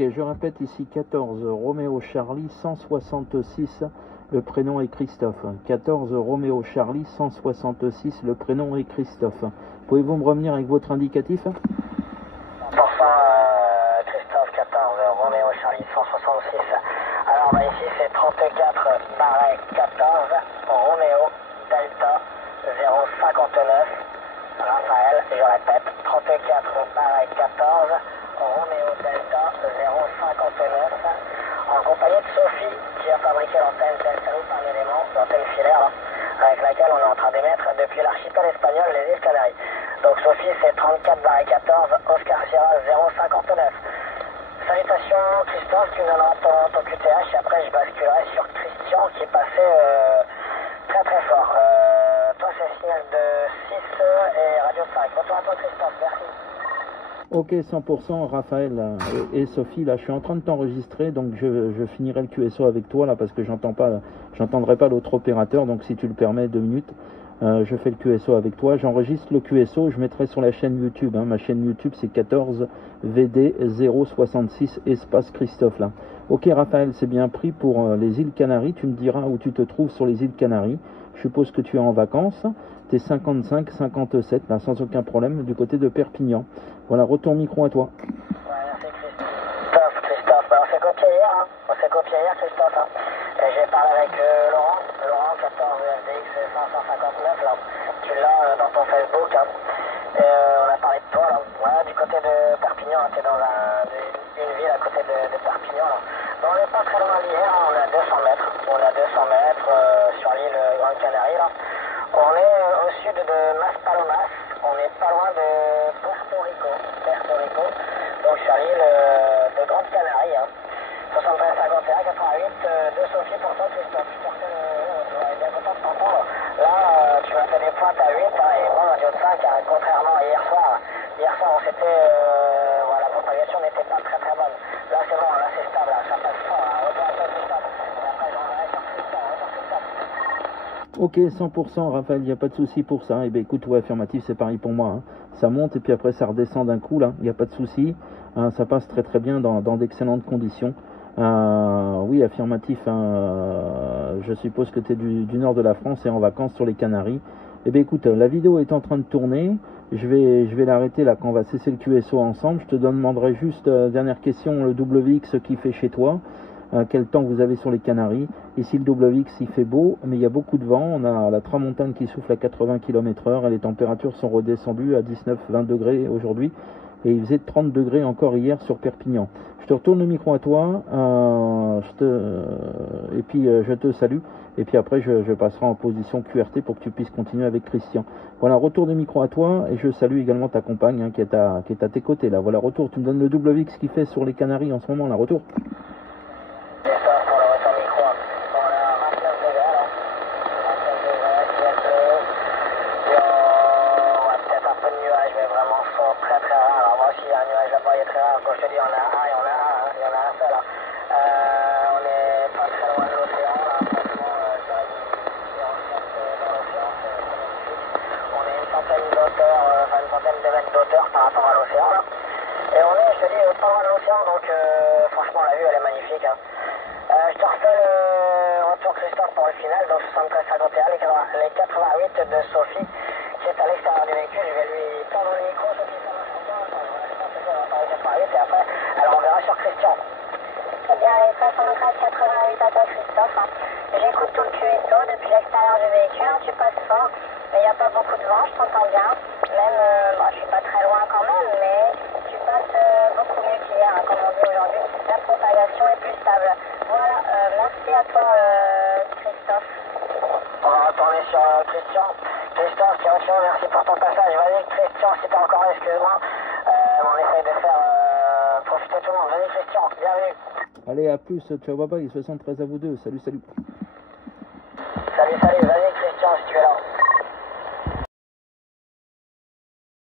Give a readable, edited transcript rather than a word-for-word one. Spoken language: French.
Ok, je répète ici 14 Roméo Charlie 166, le prénom est Christophe. 14 Roméo Charlie 166, le prénom est Christophe. Pouvez-vous me revenir avec votre indicatif? Christophe 14 Roméo Charlie 166. Alors bah, ici c'est 34 Barret 14 Roméo Delta 059 Raphaël, je répète 34 Barret 14 Roméo Delta 059 en compagnie de Sophie qui a fabriqué l'antenne Delta Loop, un élément d'antenne filaire avec laquelle on est en train d'émettre depuis l'archipel espagnol les îles Canaries. Donc Sophie c'est 34 Barret 14 Oscar Sierra 059. Salutations Christophe, tu me donneras ton QTH et après je basculerai sur Christian qui est passé très très fort. Toi c'est signal de 6 et radio de 5. Retour à toi Christophe, merci. Ok, 100% Raphaël et Sophie, là je suis en train de t'enregistrer, donc je finirai le QSO avec toi là parce que j'entendrai pas l'autre opérateur, donc si tu le permets 2 minutes, je fais le QSO avec toi, j'enregistre le QSO, je mettrai sur la chaîne YouTube, ma chaîne YouTube c'est 14 VD 066 espace Christophe là. Ok Raphaël, c'est bien pris pour les îles Canaries, tu me diras où tu te trouves sur les îles Canaries, je suppose que tu es en vacances, t'es 55-57 là sans aucun problème du côté de Perpignan. Voilà, retour micro à toi. Ouais, merci Christophe. Bah, on s'est copié hier, Christophe. Et j'ai parlé avec Laurent 14 FDX 559 là. Tu l'as dans ton Facebook. Et on a parlé de toi là. Voilà, du côté de Perpignan, t'es dans une ville à côté de Perpignan là. Bon, on n'est pas très loin d'hier, on est à 200 mètres. Sur l'île Grande Canarie là. On est au sud de Maspalomas. On n'est pas loin de Puerto Rico, donc sur l'île de Grande Canarie. 73 51 88 de Sophie pour toi Christophe. Je suis bien content de t'entendre. Là, tu m'as fait des pointes à 8 et moi radio de 5, contrairement à hier soir. Hier soir, on s'était, la propagation n'était pas très très bonne. Là, c'est bon, là c'est stable, là, ça passe fort. Retour à toi Christophe. Et après, j'enverrai sur Christophe. Ok, 100% Raphaël, il n'y a pas de souci pour ça. Eh bien écoute, ouais, affirmatif, c'est pareil pour moi. Ça monte et puis après ça redescend d'un coup, là, il n'y a pas de souci. Ça passe très très bien dans d'excellentes conditions. Oui, affirmatif, je suppose que tu es du nord de la France et en vacances sur les Canaries. Eh bien écoute, la vidéo est en train de tourner. Je vais l'arrêter là quand on va cesser le QSO ensemble. Je te demanderai juste, dernière question, le WX qui fait chez toi. Quel temps vous avez sur les Canaries. Ici le WX il fait beau mais il y a beaucoup de vent, on a la tramontane qui souffle à 80 km/h et les températures sont redescendues à 19-20 degrés aujourd'hui et il faisait 30 degrés encore hier sur Perpignan. Je te retourne le micro à toi et puis je te salue et puis après je passerai en position QRT pour que tu puisses continuer avec Christian. Voilà, retour de micro à toi et je salue également ta compagne qui est à tes côtés là. Voilà, retour, tu me donnes le WX qui fait sur les Canaries en ce moment là, retour. Franchement la vue elle est magnifique. Je te refais le retour Christophe pour le final, donc 73 51, les 88 de Sophie qui est à l'extérieur du véhicule. Je vais lui tendre le micro, Sophie, ça marche encore. Je pense que ça va faire les 88 et après alors on verra sur Christian. Eh bien les 73 88 à toi Christophe. J'écoute tout le QSO depuis l'extérieur du véhicule, tu passes fort, mais il n'y a pas beaucoup de vent, je t'entends bien. Même, je suis pas très loin quand même, mais tu passes beaucoup mieux qu'hier, comme on dit aujourd'hui. La propagation est plus stable. Voilà, merci à toi Christophe. On va retourner sur Christian. Christophe, tiens, merci pour ton passage. Vas-y Christian, si t'as encore, excuse-moi. On essaye de faire profiter tout le monde. Vas-y Christian, bienvenue. Allez, à plus, ciao, bye bye, 73 à vous deux, salut. Salut, vas-y Christian, si tu es là.